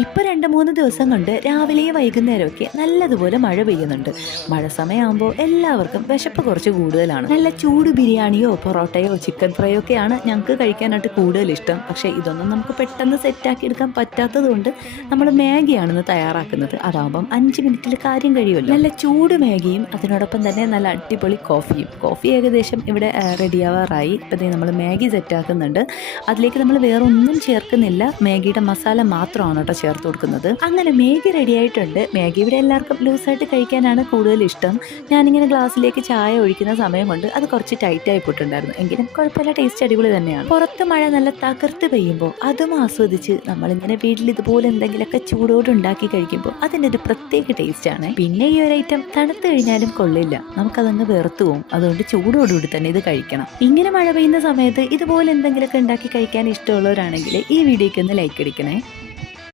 ഇപ്പൊ 2-3 ദിവസം കൊണ്ട് രാവിലെയും വൈകുന്നേരമൊക്കെ നല്ലതുപോലെ മഴ പെയ്യുന്നുണ്ട്. മഴ സമയമാകുമ്പോൾ എല്ലാവർക്കും വിശപ്പ് കുറച്ച് കൂടുതലാണ്. നല്ല ചൂട് ബിരിയാണിയോ പൊറോട്ടയോ ചിക്കൻ ഫ്രൈയോ ഒക്കെയാണ് ഞങ്ങൾക്ക് കഴിക്കാനായിട്ട് കൂടുതൽ ഇഷ്ടം. പക്ഷേ ഇതൊന്നും നമുക്ക് പെട്ടെന്ന് സെറ്റാക്കി എടുക്കാൻ പറ്റാത്തത് കൊണ്ട് നമ്മൾ മാഗിയാണെന്ന് തയ്യാറാക്കുന്നത്. അതാകുമ്പം 5 മിനിറ്റിൽ കാര്യം കഴിയുമല്ലോ. നല്ല ചൂട് മാഗിയും അതിനോടൊപ്പം തന്നെ നല്ല അടിപൊളി കോഫിയും. കോഫി ഏകദേശം ഇവിടെ റെഡിയാവാറായി. ഇപ്പം നമ്മൾ മാഗി സെറ്റാക്കുന്നുണ്ട്. അതിലേക്ക് നമ്മൾ വേറെ ഒന്നും ചേർക്കുന്നില്ല, മാഗിയുടെ മസാല മാത്രമാണ് കേട്ടോ ചേർത്ത് കൊടുക്കുന്നത്. അങ്ങനെ മാഗി റെഡി ആയിട്ടുണ്ട്. മാഗി ഇവിടെ എല്ലാവർക്കും ലൂസായിട്ട് കഴിക്കാനാണ് കൂടുതൽ ഇഷ്ടം. ഞാനിങ്ങനെ ഗ്ലാസ്സിലേക്ക് ചായ ഒഴിക്കുന്ന സമയം കൊണ്ട് അത് കുറച്ച് ടൈറ്റായി പോയിട്ടുണ്ടായിരുന്നു. എങ്കിലും കുഴപ്പമില്ല, ടേസ്റ്റ് അടിപൊളി തന്നെയാണ്. പുറത്ത് മഴ നല്ല തകർത്ത് പെയ്യുമ്പോൾ അതും ആസ്വദിച്ച് നമ്മളിങ്ങനെ വീട്ടിൽ ഇതുപോലെ എന്തെങ്കിലുമൊക്കെ ചൂടോട് ഉണ്ടാക്കി കഴിക്കുമ്പോൾ അതിൻ്റെ ഒരു പ്രത്യേക ടേസ്റ്റാണ്. പിന്നെ ഈ ഒരു ഐറ്റം തണുത്ത് കഴിഞ്ഞാലും കൊള്ളില്ല, നമുക്കതങ്ങ് വെറുത്തു പോകും. അതുകൊണ്ട് ചൂടോടുകൂടി തന്നെ ഇത് കഴിക്കണം. ഇങ്ങനെ മഴ പെയ്യുന്ന സമയത്ത് ഇതുപോലെ എന്തെങ്കിലുമൊക്കെ ഉണ്ടാക്കി കഴിക്കാൻ ഇഷ്ടമുള്ളവരാണെങ്കിൽ ഈ വീഡിയോയ്ക്ക് ഒന്ന് ലൈക്ക് അടിക്കണേ.